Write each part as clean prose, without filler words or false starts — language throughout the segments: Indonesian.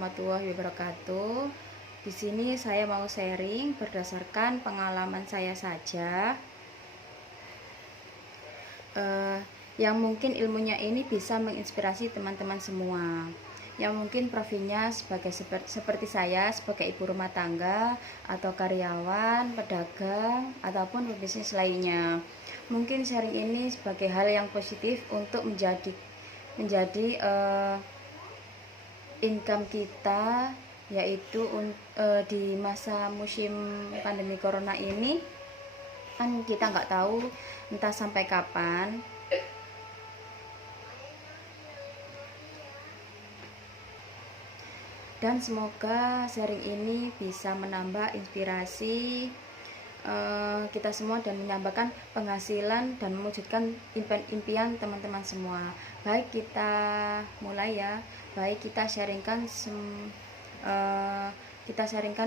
warahmatullahi wabarakatuh. Di sini saya mau sharing berdasarkan pengalaman saya saja. Yang mungkin ilmunya ini bisa menginspirasi teman-teman semua. Yang mungkin profilnya seperti saya sebagai ibu rumah tangga atau karyawan, pedagang ataupun pebisnis lainnya. Mungkin sharing ini sebagai hal yang positif untuk menjadi income kita, yaitu di masa musim pandemi corona ini kan kita nggak tahu entah sampai kapan. Dan semoga sharing ini bisa menambah inspirasi kita semua dan menambahkan penghasilan dan mewujudkan impian teman-teman semua. Baik, kita mulai ya. Baik, kita sharingkan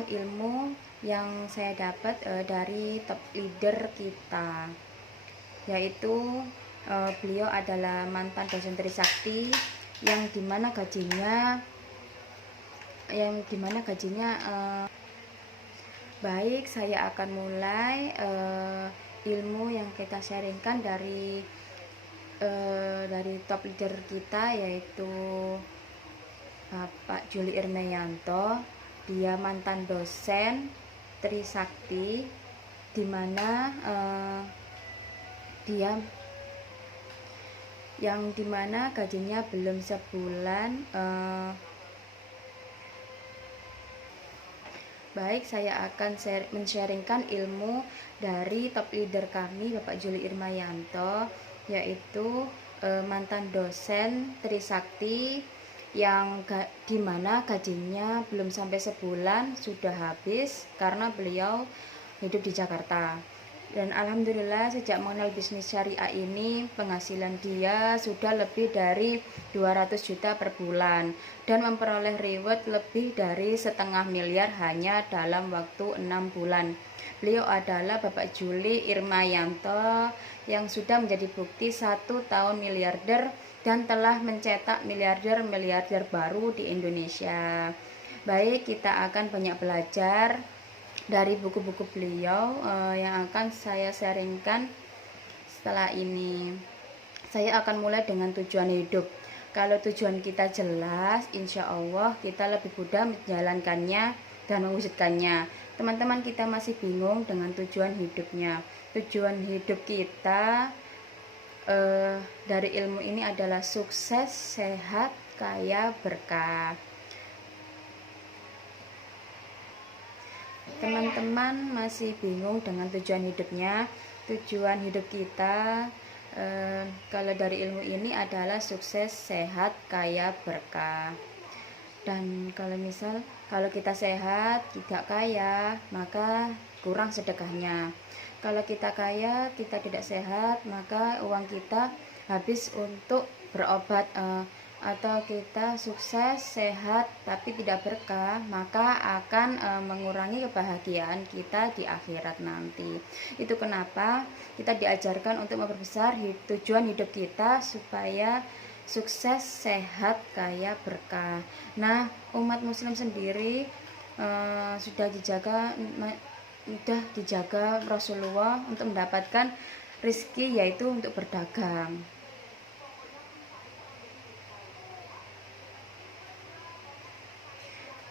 ilmu yang saya dapat dari top leader kita, yaitu beliau adalah mantan dosen Trisakti yang dimana gajinya baik, saya akan mulai ilmu yang kita sharingkan dari top leader kita, yaitu Bapak Juli Irmayanto. Dia mantan dosen Trisakti, dimana gajinya belum sebulan. Baik, saya akan men-sharingkan ilmu dari top leader kami, Bapak Juli Irmayanto, yaitu mantan dosen Trisakti yang dimana gajinya belum sampai sebulan sudah habis karena beliau hidup di Jakarta. Dan alhamdulillah sejak mengenal bisnis syariah ini, penghasilan dia sudah lebih dari 200 juta per bulan dan memperoleh reward lebih dari 500 miliar hanya dalam waktu 6 bulan. Beliau adalah Bapak Juli Irmayanto yang sudah menjadi bukti 1 tahun miliarder dan telah mencetak miliarder baru di Indonesia. Baik, kita akan banyak belajar dari buku-buku beliau yang akan saya sharingkan setelah ini. Saya akan mulai dengan tujuan hidup. Kalau tujuan kita jelas, insya Allah kita lebih mudah menjalankannya dan mewujudkannya. Teman-teman, kita masih bingung dengan tujuan hidupnya. Tujuan hidup kita dari ilmu ini adalah sukses, sehat, kaya, berkah. Teman-teman masih bingung dengan tujuan hidupnya. Tujuan hidup kita kalau dari ilmu ini adalah sukses, sehat, kaya, berkah. Dan kalau kita sehat, tidak kaya, maka kurang sedekahnya. Kalau kita kaya, kita tidak sehat, maka uang kita habis untuk berobat. Atau kita sukses, sehat, tapi tidak berkah, maka akan mengurangi kebahagiaan kita di akhirat nanti. Itu kenapa kita diajarkan untuk memperbesar tujuan hidup kita supaya sukses, sehat, kaya, berkah. Nah, umat muslim sendiri sudah dijaga Rasulullah untuk mendapatkan rezeki, yaitu untuk berdagang.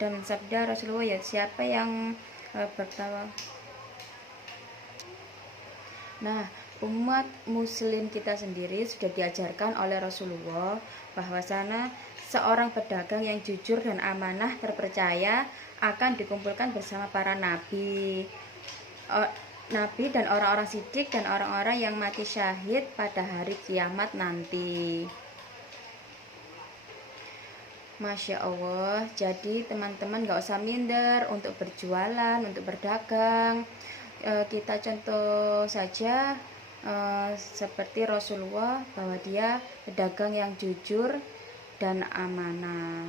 Dan sabda Rasulullah, ya, siapa yang bertawaf. Nah, umat muslim kita sendiri sudah diajarkan oleh Rasulullah bahwasanya seorang pedagang yang jujur dan amanah terpercaya akan dikumpulkan bersama para nabi dan orang-orang siddiq dan orang-orang yang mati syahid pada hari kiamat nanti. Masya Allah. Jadi teman-teman gak usah minder untuk berjualan, untuk berdagang. Kita contoh saja seperti Rasulullah, bahwa dia pedagang yang jujur dan amanah.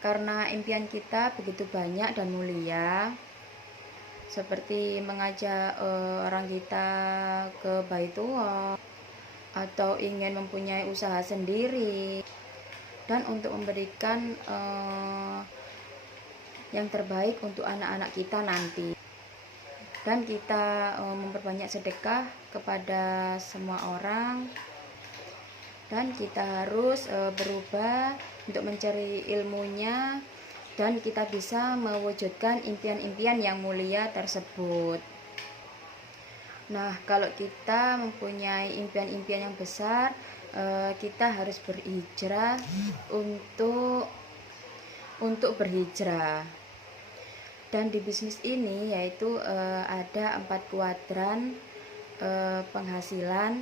Karena impian kita begitu banyak dan mulia, seperti mengajak orang kita ke Baitullah, atau ingin mempunyai usaha sendiri, dan untuk memberikan yang terbaik untuk anak-anak kita nanti. Dan kita memperbanyak sedekah kepada semua orang, dan kita harus berubah untuk mencari ilmunya, dan kita bisa mewujudkan impian-impian yang mulia tersebut. Nah, kalau kita mempunyai impian-impian yang besar, kita harus berhijrah untuk berhijrah. Dan di bisnis ini yaitu ada 4 kuadran penghasilan,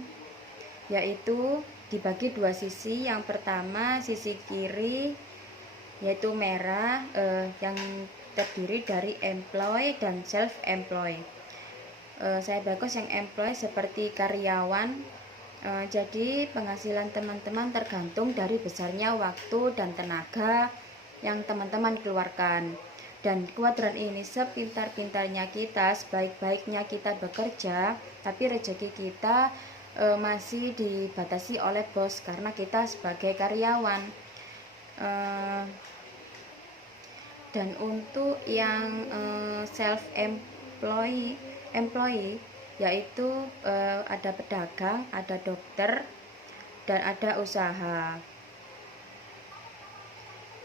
yaitu dibagi 2 sisi. Yang pertama sisi kiri yaitu merah, yang terdiri dari employee dan self employed. Saya bagus yang employee seperti karyawan. Jadi penghasilan teman-teman tergantung dari besarnya waktu dan tenaga yang teman-teman keluarkan. Dan kuadran ini sepintar-pintarnya kita, sebaik-baiknya kita bekerja, tapi rezeki kita masih dibatasi oleh bos karena kita sebagai karyawan. Dan untuk yang self employee yaitu ada pedagang, ada dokter, dan ada usaha.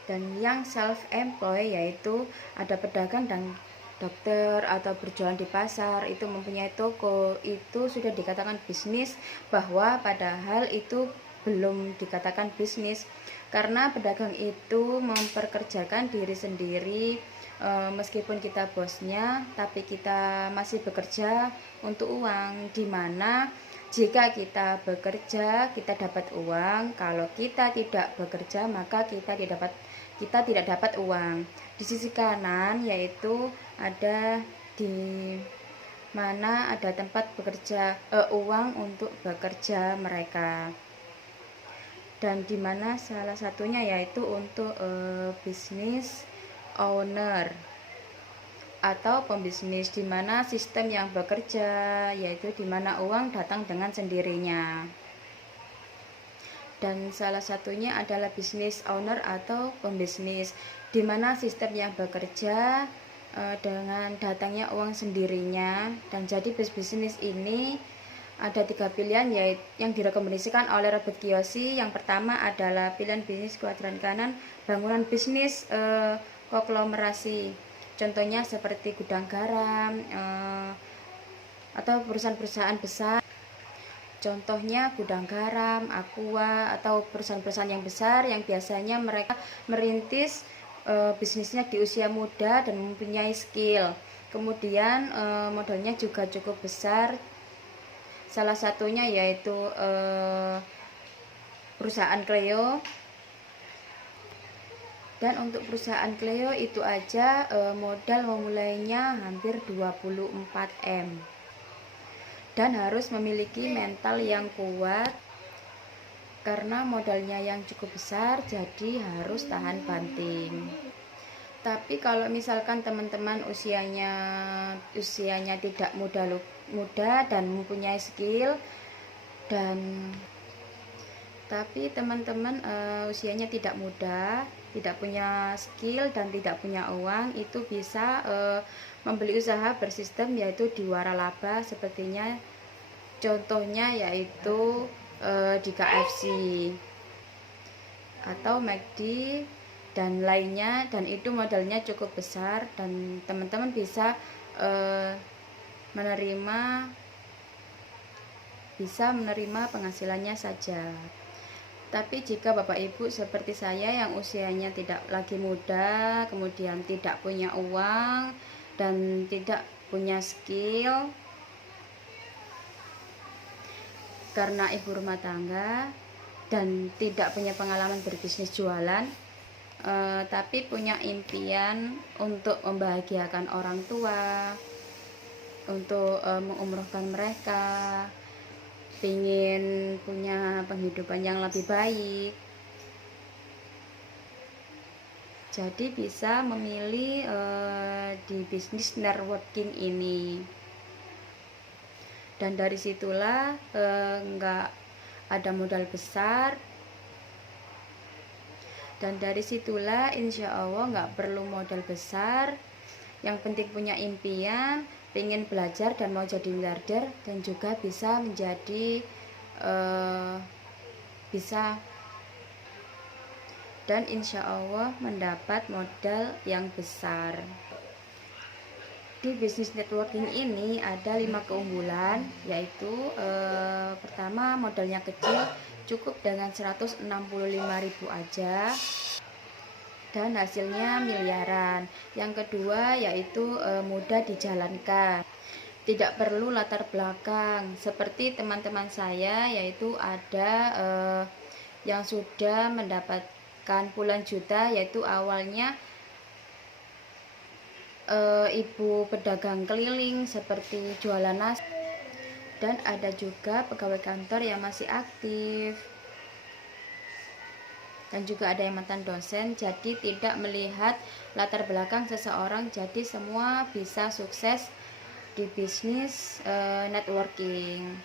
Dan yang self employed yaitu ada pedagang dan dokter atau berjualan di pasar, itu mempunyai toko, itu sudah dikatakan bisnis, bahwa padahal itu belum dikatakan bisnis karena pedagang itu memperkerjakan diri sendiri. Meskipun kita bosnya, tapi kita masih bekerja untuk uang, dimana jika kita bekerja kita dapat uang, kalau kita tidak bekerja maka kita tidak dapat uang. Di sisi kanan yaitu ada di mana ada tempat bekerja, uang untuk bekerja mereka, dan di mana salah satunya yaitu untuk bisnis owner atau pembisnis, di mana sistem yang bekerja yaitu di mana uang datang dengan sendirinya. Dan salah satunya adalah bisnis owner atau pembisnis, di mana sistem yang bekerja dengan datangnya uang sendirinya. Dan jadi bisnis ini ada 3 pilihan yaitu yang direkomendasikan oleh Robert Kiyosaki. Yang pertama adalah pilihan bisnis kuadran kanan, bangunan bisnis konglomerasi, contohnya seperti gudang garam atau perusahaan-perusahaan besar, contohnya gudang garam, Aqua, atau perusahaan-perusahaan yang besar yang biasanya mereka merintis bisnisnya di usia muda dan mempunyai skill. Kemudian modalnya juga cukup besar. Salah satunya yaitu perusahaan Cleo. Dan untuk perusahaan Cleo itu aja modal memulainya hampir 24M. Dan harus memiliki mental yang kuat karena modalnya yang cukup besar, jadi harus tahan banting. Tapi kalau misalkan teman-teman usianya tidak muda dan mempunyai skill, dan tapi teman-teman usianya tidak muda, tidak punya skill dan tidak punya uang, itu bisa membeli usaha bersistem yaitu di waralaba, sepertinya contohnya yaitu di KFC atau McD dan lainnya, dan itu modalnya cukup besar dan teman-teman bisa menerima penghasilannya saja. Tapi jika Bapak Ibu seperti saya yang usianya tidak lagi muda, kemudian tidak punya uang dan tidak punya skill karena ibu rumah tangga dan tidak punya pengalaman berbisnis jualan, tapi punya impian untuk membahagiakan orang tua, untuk mengumrohkan mereka, ingin punya penghidupan yang lebih baik, jadi bisa memilih di bisnis networking ini. Dan dari situlah nggak ada modal besar, Dan dari situlah insya Allah nggak perlu modal besar, yang penting punya impian, pengen belajar dan mau jadi miliarder, dan juga bisa menjadi bisa dan insya Allah mendapat modal yang besar. Di bisnis networking ini ada 5 keunggulan, yaitu pertama, modalnya kecil, cukup dengan 165.000 aja dan hasilnya miliaran. Yang kedua yaitu mudah dijalankan, tidak perlu latar belakang seperti teman-teman saya, yaitu ada yang sudah mendapatkan puluhan juta, yaitu awalnya ibu pedagang keliling seperti jualan nasi, dan ada juga pegawai kantor yang masih aktif, dan juga ada yang mantan dosen. Jadi tidak melihat latar belakang seseorang, jadi semua bisa sukses di bisnis networking.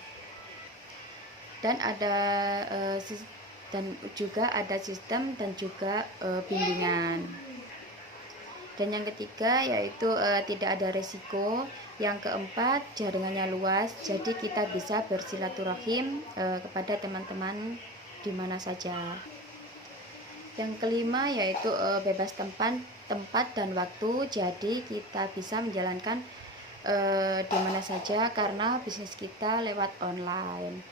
Dan ada juga ada sistem dan juga bimbingan. Dan yang ketiga yaitu tidak ada resiko. Yang keempat, jaringannya luas, jadi kita bisa bersilaturahim kepada teman-teman di mana saja. Yang kelima yaitu bebas tempat dan waktu, jadi kita bisa menjalankan di mana saja karena bisnis kita lewat online.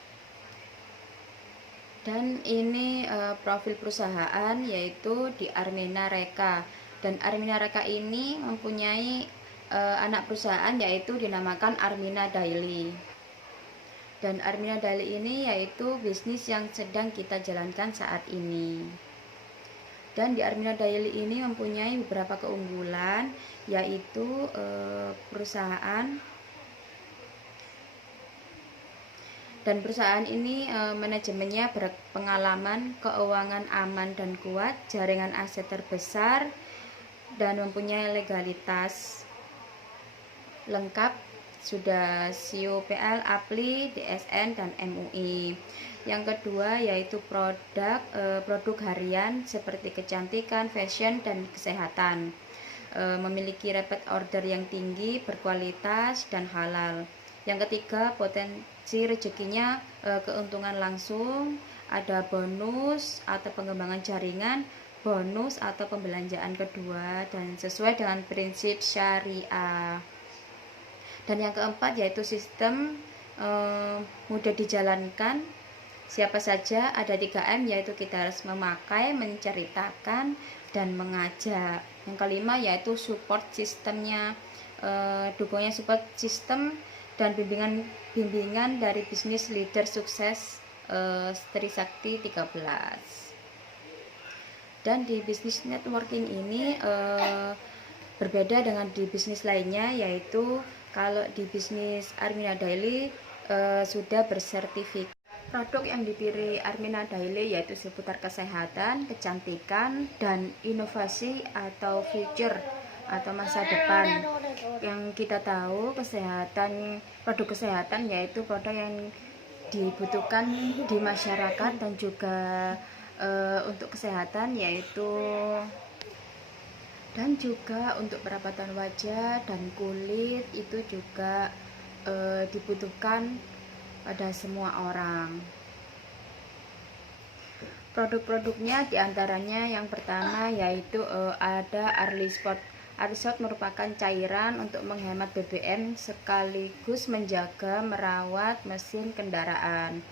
Dan ini profil perusahaan yaitu di Armina Reka, dan Armina Reka ini mempunyai anak perusahaan yaitu dinamakan Armina Daily. Dan Armina Daily ini yaitu bisnis yang sedang kita jalankan saat ini. Dan di Armina Daily ini mempunyai beberapa keunggulan, yaitu perusahaan ini manajemennya berpengalaman, keuangan aman dan kuat, jaringan aset terbesar, dan mempunyai legalitas lengkap, sudah CUPL, APLI, DSN, dan MUI. Yang kedua yaitu produk harian seperti kecantikan, fashion, dan kesehatan. Memiliki repeat order yang tinggi, berkualitas, dan halal. Yang ketiga, potensi rezekinya keuntungan langsung, ada bonus atau pengembangan jaringan, bonus atau pembelanjaan kedua, dan sesuai dengan prinsip syariah. Dan yang keempat yaitu sistem mudah dijalankan, siapa saja, ada 3M, yaitu kita harus memakai, menceritakan, dan mengajak. Yang kelima yaitu support sistemnya, dukungannya support sistem dan bimbingan dari bisnis leader sukses Trisakti 13. Dan di bisnis networking ini berbeda dengan di bisnis lainnya, yaitu kalau di bisnis Armina Daily sudah bersertifikat. Produk yang dipilih Armina Daily yaitu seputar kesehatan, kecantikan, dan inovasi atau future atau masa depan. Yang kita tahu produk kesehatan yaitu produk yang dibutuhkan di masyarakat, dan juga untuk kesehatan dan juga untuk perawatan wajah dan kulit itu juga dibutuhkan pada semua orang. Produk-produknya diantaranya yang pertama yaitu ada Arli Sport. Arli Sport merupakan cairan untuk menghemat BBM sekaligus menjaga merawat mesin kendaraan.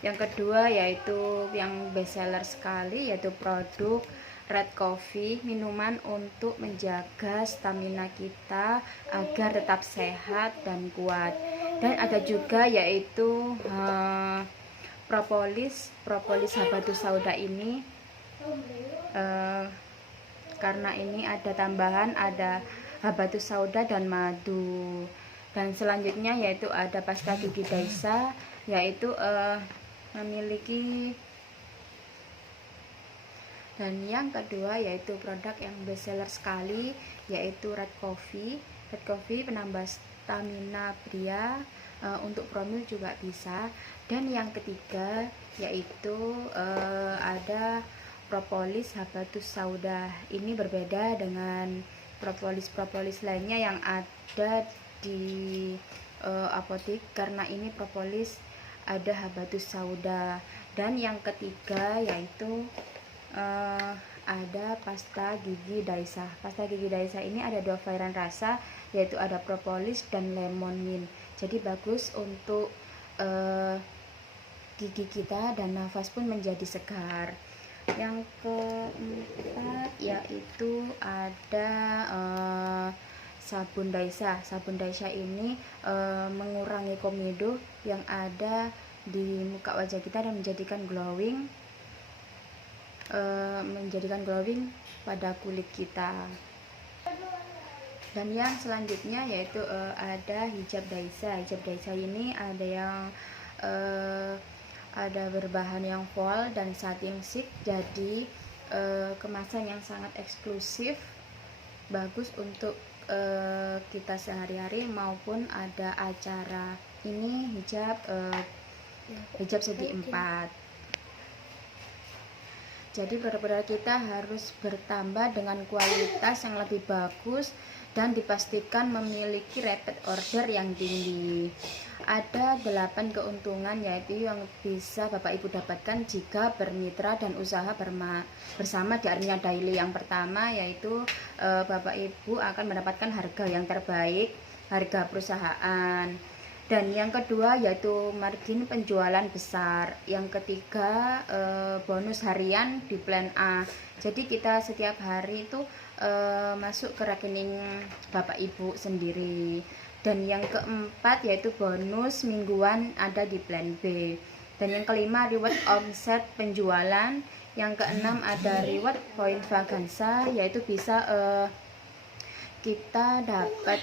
Yang kedua yaitu yang best seller sekali, yaitu produk Red Coffee, minuman untuk menjaga stamina kita agar tetap sehat dan kuat. Dan ada juga yaitu propolis habatus sauda ini, karena ini ada tambahan, ada habatus sauda dan madu. Dan selanjutnya yaitu ada pasta gigi Daisa, yaitu memiliki. Dan yang kedua yaitu produk yang best seller sekali, yaitu Red Coffee. Red Coffee penambah stamina pria, untuk promil juga bisa. Dan yang ketiga yaitu ada propolis habatus sauda. Ini berbeda dengan propolis lainnya yang ada di apotik, karena ini propolis ada habatus sauda. Dan yang ketiga yaitu ada pasta gigi Daisah. Pasta gigi Daisah ini ada 2 varian rasa, yaitu ada propolis dan lemon mint. Jadi bagus untuk gigi kita dan nafas pun menjadi segar. Yang keempat yaitu ada sabun Daisah. Sabun Daisah ini mengurangi komedo yang ada di muka wajah kita dan menjadikan glowing pada kulit kita. Dan yang selanjutnya yaitu ada hijab Daisah. Hijab Daisah ini ada yang ada berbahan yang voile dan satin chic, jadi kemasan yang sangat eksklusif, bagus untuk kita sehari-hari maupun ada acara. Ini hijab segi 4. Jadi produk-produk kita harus bertambah dengan kualitas yang lebih bagus dan dipastikan memiliki repeat order yang tinggi. Ada 8 keuntungan yaitu yang bisa Bapak Ibu dapatkan jika bermitra dan usaha bersama di Armia Daily. Yang pertama yaitu Bapak Ibu akan mendapatkan harga yang terbaik, harga perusahaan. Dan yang kedua yaitu margin penjualan besar. Yang ketiga bonus harian di plan A. Jadi kita setiap hari itu masuk ke rekening Bapak Ibu sendiri. Dan yang keempat yaitu bonus mingguan ada di plan B. Dan yang kelima reward omset penjualan. Yang keenam ada reward poin vagansa, yaitu bisa kita dapat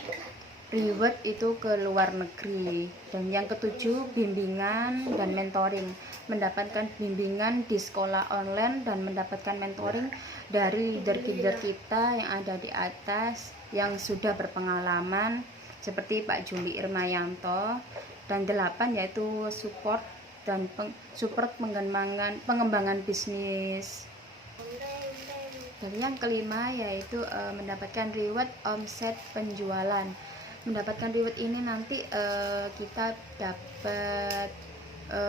reward itu ke luar negeri. Dan yang ketujuh bimbingan dan mentoring, mendapatkan bimbingan di sekolah online dan mendapatkan mentoring dari leader-leader kita yang ada di atas yang sudah berpengalaman seperti Pak Juli Irmayanto. Dan 8 yaitu support dan pengembangan bisnis. Dan yang kelima yaitu mendapatkan reward omset penjualan. Mendapatkan reward ini nanti kita dapat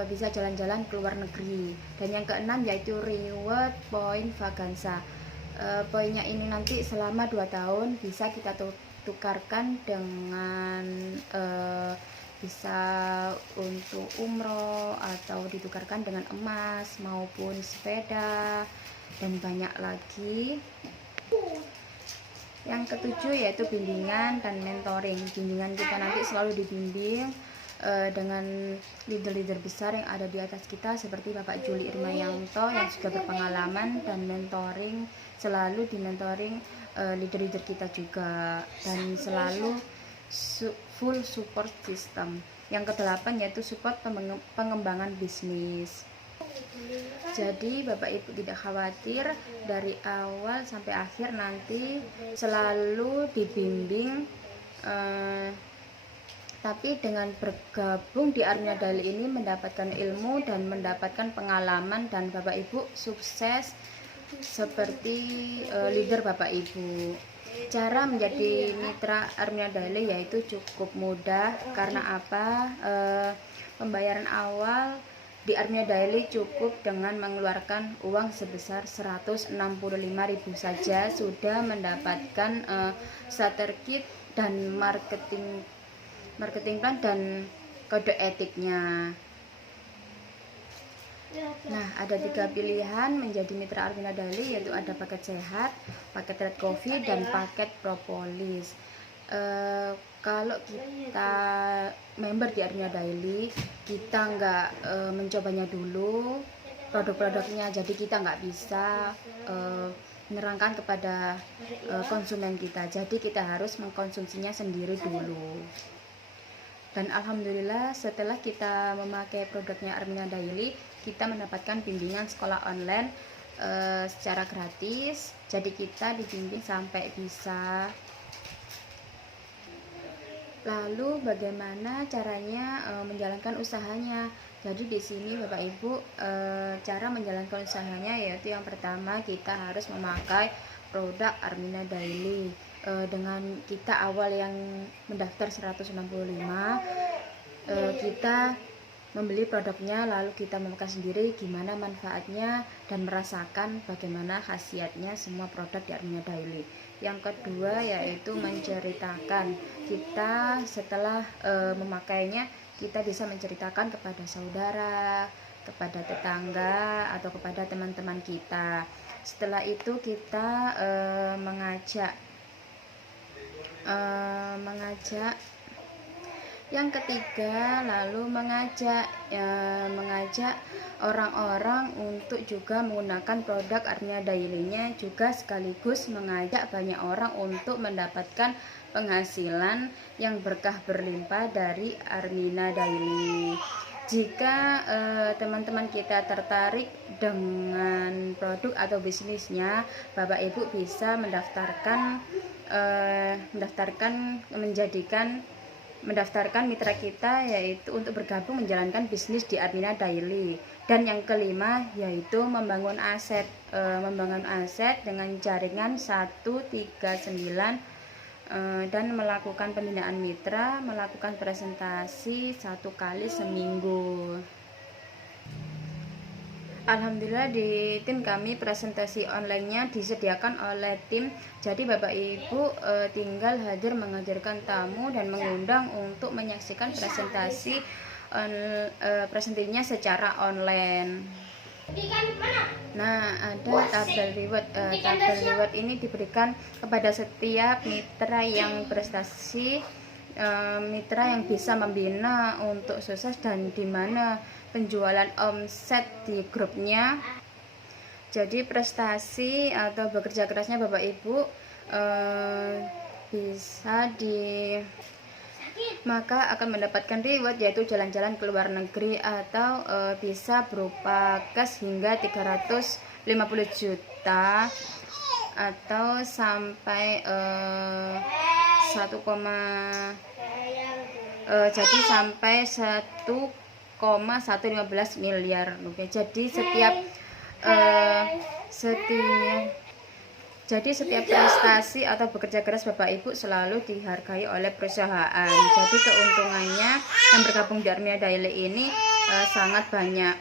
bisa jalan-jalan ke luar negeri. Dan yang keenam yaitu reward point vagansa. Poinnya ini nanti selama 2 tahun bisa kita tukarkan dengan bisa untuk umroh atau ditukarkan dengan emas maupun sepeda dan banyak lagi. Yang ketujuh yaitu bimbingan dan mentoring. Bimbingan kita nanti selalu dibimbing dengan leader-leader besar yang ada di atas kita seperti Bapak Juli Irmayanto yang juga berpengalaman, dan mentoring selalu di mentoring leader-leader kita juga, dan selalu full support system. Yang kedelapan yaitu support pengembangan bisnis. Jadi Bapak Ibu tidak khawatir, dari awal sampai akhir nanti selalu dibimbing. Tapi dengan bergabung di Armia Daily ini mendapatkan ilmu dan mendapatkan pengalaman, dan Bapak Ibu sukses seperti leader Bapak Ibu. Cara menjadi mitra Armia Daily yaitu cukup mudah. Karena apa? Pembayaran awal di Armia Daily cukup dengan mengeluarkan uang sebesar 165.000 saja sudah mendapatkan starter kit dan marketing plan dan kode etiknya. Nah, ada 3 pilihan menjadi mitra Armia Daily, yaitu ada paket sehat, paket red coffee, dan paket propolis. Kalau kita member di Armia Daily, kita nggak mencobanya dulu produk-produknya, jadi kita nggak bisa menerangkan kepada konsumen kita. Jadi kita harus mengkonsumsinya sendiri dulu. Dan alhamdulillah setelah kita memakai produknya Armia Daily, kita mendapatkan bimbingan sekolah online secara gratis. Jadi kita dibimbing sampai bisa Lalu bagaimana caranya menjalankan usahanya? Jadi di sini Bapak Ibu, cara menjalankan usahanya yaitu yang pertama kita harus memakai produk Armina Daily. Dengan kita awal yang mendaftar 165, kita membeli produknya lalu kita memakai sendiri gimana manfaatnya dan merasakan bagaimana khasiatnya semua produk di Armina Daily. Yang kedua yaitu menceritakan, kita setelah memakainya kita bisa menceritakan kepada saudara, kepada tetangga atau kepada teman-teman kita. Setelah itu kita mengajak yang ketiga, lalu mengajak orang-orang untuk juga menggunakan produk Armina Daily-nya, juga sekaligus mengajak banyak orang untuk mendapatkan penghasilan yang berkah berlimpah dari Armina Daily. Jika teman-teman kita tertarik dengan produk atau bisnisnya, Bapak Ibu bisa mendaftarkan mitra kita yaitu untuk bergabung menjalankan bisnis di Armina Daily. Dan yang kelima yaitu membangun aset dengan jaringan 139 dan melakukan pembinaan mitra, melakukan presentasi 1 kali seminggu. Alhamdulillah di tim kami presentasi online-nya disediakan oleh tim. Jadi Bapak Ibu tinggal hadir mengajarkan tamu dan mengundang untuk menyaksikan presentasinya secara online. Nah, ada tabel reward. Tabel reward ini diberikan kepada setiap mitra yang prestasi, mitra yang bisa membina untuk sukses dan di mana penjualan omset di grupnya. Jadi prestasi atau bekerja kerasnya Bapak Ibu maka akan mendapatkan reward yaitu jalan-jalan ke luar negeri atau bisa berupa cash hingga 350 juta atau sampai 1,115 miliar rupiah. Jadi setiap prestasi atau bekerja keras Bapak Ibu selalu dihargai oleh perusahaan. Jadi keuntungannya yang bergabung di Armina Daily ini sangat banyak.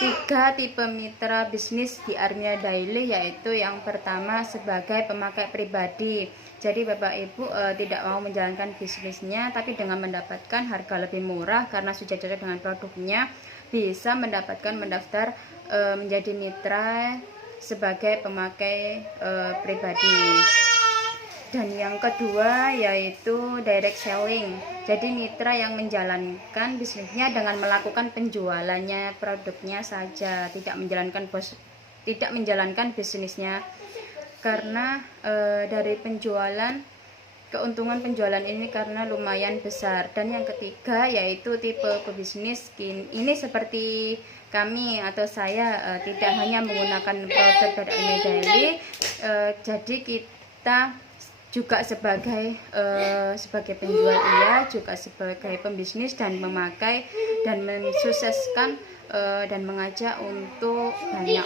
3 tipe mitra bisnis di Armina Daily, yaitu yang pertama sebagai pemakai pribadi. Jadi Bapak Ibu tidak mau menjalankan bisnisnya, tapi dengan mendapatkan harga lebih murah karena sudah cocok dengan produknya, bisa mendaftar menjadi mitra sebagai pemakai pribadi. Dan yang kedua yaitu direct selling. Jadi mitra yang menjalankan bisnisnya dengan melakukan penjualannya produknya saja, tidak menjalankan bisnisnya. Karena dari keuntungan penjualan ini karena lumayan besar. Dan yang ketiga yaitu tipe pebisnis ini seperti kami atau saya tidak hanya menggunakan produk dari Armina Daily, jadi kita juga sebagai penjual, juga sebagai pembisnis dan memakai dan mensukseskan dan mengajak untuk banyak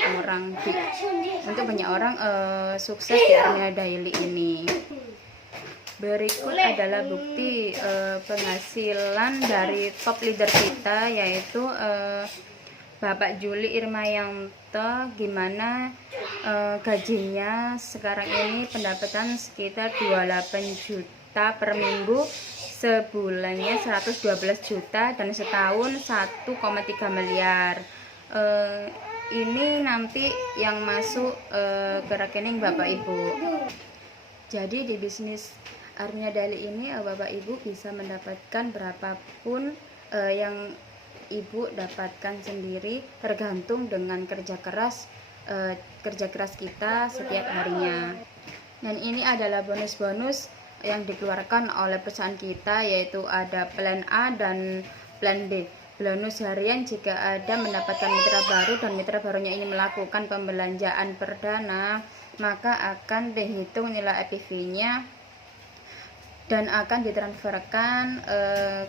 orang sukses di Armina Daily ini. Berikut adalah bukti penghasilan dari top leader kita, yaitu Bapak Juli Irmayanto. Gimana gajinya sekarang ini, pendapatan sekitar 28 juta per minggu, sebulannya 112 juta dan setahun 1,3 miliar. Ini nanti yang masuk ke rekening Bapak Ibu. Jadi di bisnis Armina Daily ini Bapak Ibu bisa mendapatkan berapapun yang Ibu dapatkan sendiri, tergantung dengan kerja keras kita setiap harinya. Dan ini adalah bonus-bonus yang dikeluarkan oleh perusahaan kita, yaitu ada plan A dan plan B. Bonus harian jika ada mendapatkan mitra baru dan mitra barunya ini melakukan pembelanjaan perdana, maka akan dihitung nilai EPV-nya dan akan ditransferkan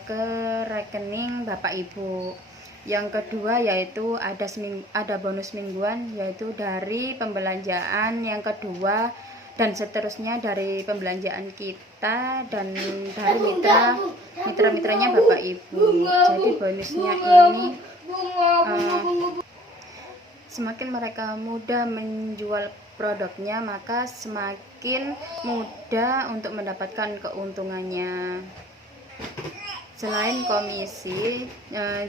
ke rekening Bapak Ibu. Yang kedua yaitu ada bonus mingguan, yaitu dari pembelanjaan yang kedua dan seterusnya dari pembelanjaan kita dan dari mitra-mitranya Bapak Ibu. Jadi bonusnya ini semakin mereka mudah menjual produknya, maka semakin mudah untuk mendapatkan keuntungannya. Selain komisi,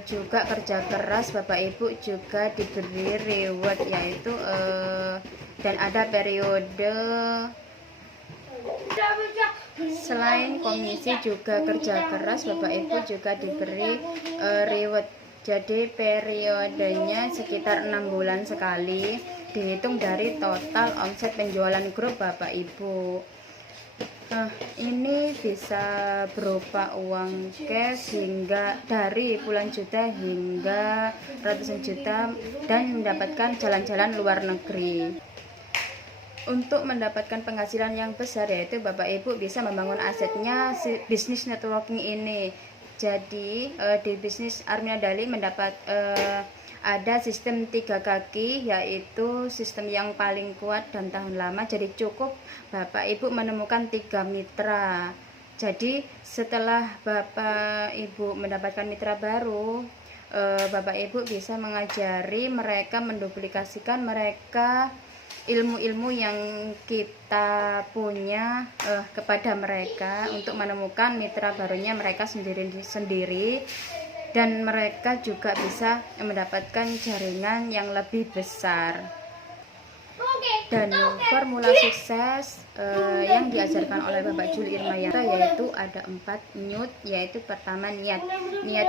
juga kerja keras Bapak Ibu juga diberi reward, yaitu dan ada periode. Selain komisi juga kerja keras Bapak Ibu juga diberi reward. Jadi periodenya sekitar 6 bulan sekali, dihitung dari total omset penjualan grup Bapak Ibu. Ini bisa berupa uang cash hingga dari puluhan juta hingga ratusan juta dan mendapatkan jalan-jalan luar negeri. Untuk mendapatkan penghasilan yang besar, yaitu Bapak Ibu bisa membangun asetnya bisnis networking ini. Jadi di bisnis Armina Daily ada sistem 3 kaki, yaitu sistem yang paling kuat dan tahan lama. Jadi cukup Bapak Ibu menemukan 3 mitra. Jadi setelah Bapak Ibu mendapatkan mitra baru, Bapak Ibu bisa mengajari mereka, menduplikasikan mereka ilmu-ilmu yang kita punya kepada mereka untuk menemukan mitra barunya mereka sendiri, dan mereka juga bisa mendapatkan jaringan yang lebih besar. Dan formula sukses yang diajarkan oleh Bapak Juli Irmayanto yaitu ada 4 NYUT, yaitu pertama niat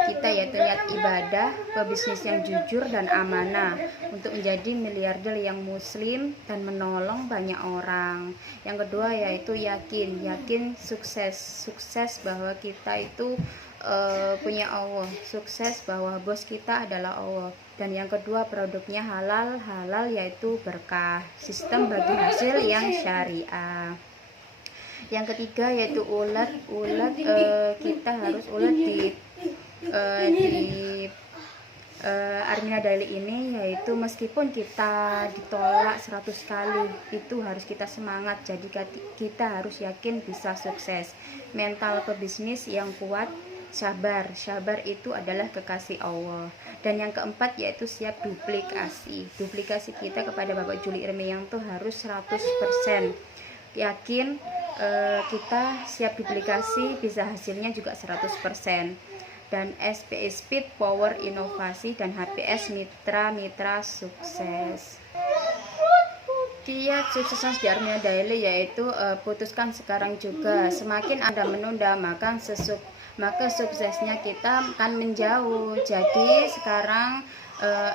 kita, yaitu niat ibadah, pebisnis yang jujur dan amanah untuk menjadi miliarder yang muslim dan menolong banyak orang. Yang kedua yaitu yakin sukses bahwa kita itu punya Allah, sukses bahwa bos kita adalah Allah. Dan yang kedua produknya halal, yaitu berkah, sistem bagi hasil yang syariah. Yang ketiga yaitu ulet kita harus ulet di Armina Daily ini, yaitu meskipun kita ditolak 100 kali itu harus kita semangat. Jadi kita harus yakin bisa sukses. Mental pebisnis yang kuat, sabar itu adalah kekasih Allah. Dan yang keempat yaitu siap duplikasi kita kepada Bapak Juli Irmayanto harus 100% yakin kita siap duplikasi, bisa hasilnya juga 100%. Dan SPI Speed Power Inovasi dan HPS mitra sukses. Kiat sukses di Armina Daily yaitu putuskan sekarang juga. Semakin Anda menunda maka suksesnya kita akan menjauh. Jadi sekarang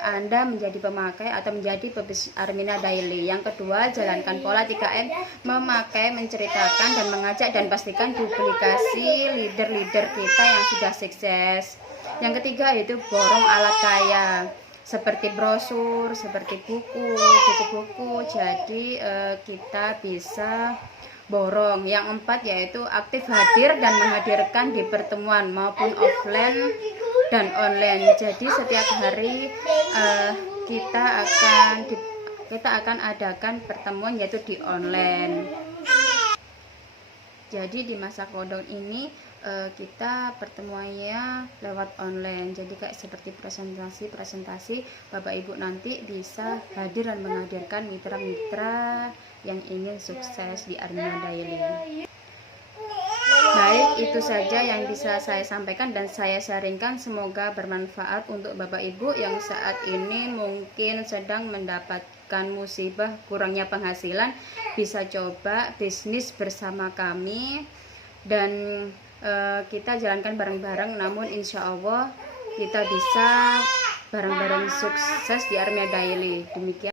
Anda menjadi pemakai atau menjadi pebisnis Armina Daily. Yang kedua, jalankan pola 3M, memakai, menceritakan dan mengajak dan pastikan duplikasi leader kita yang sudah sukses. Yang ketiga yaitu borong alat kaya seperti brosur, seperti buku. Jadi kita bisa borong. Yang empat yaitu aktif hadir dan menghadirkan di pertemuan maupun offline dan online. Jadi setiap hari kita akan adakan pertemuan yaitu di online. Jadi di masa lockdown ini kita pertemuannya lewat online. Jadi kayak seperti presentasi Bapak Ibu nanti bisa hadir dan menghadirkan mitra-mitra yang ingin sukses di Armina Daily. Baik, itu saja yang bisa saya sampaikan dan saya sharingkan. Semoga bermanfaat untuk Bapak Ibu yang saat ini mungkin sedang mendapatkan musibah kurangnya penghasilan. Bisa coba bisnis bersama kami dan kita jalankan bareng-bareng. Namun insya Allah kita bisa bareng-bareng sukses di Armina Daily. Demikian.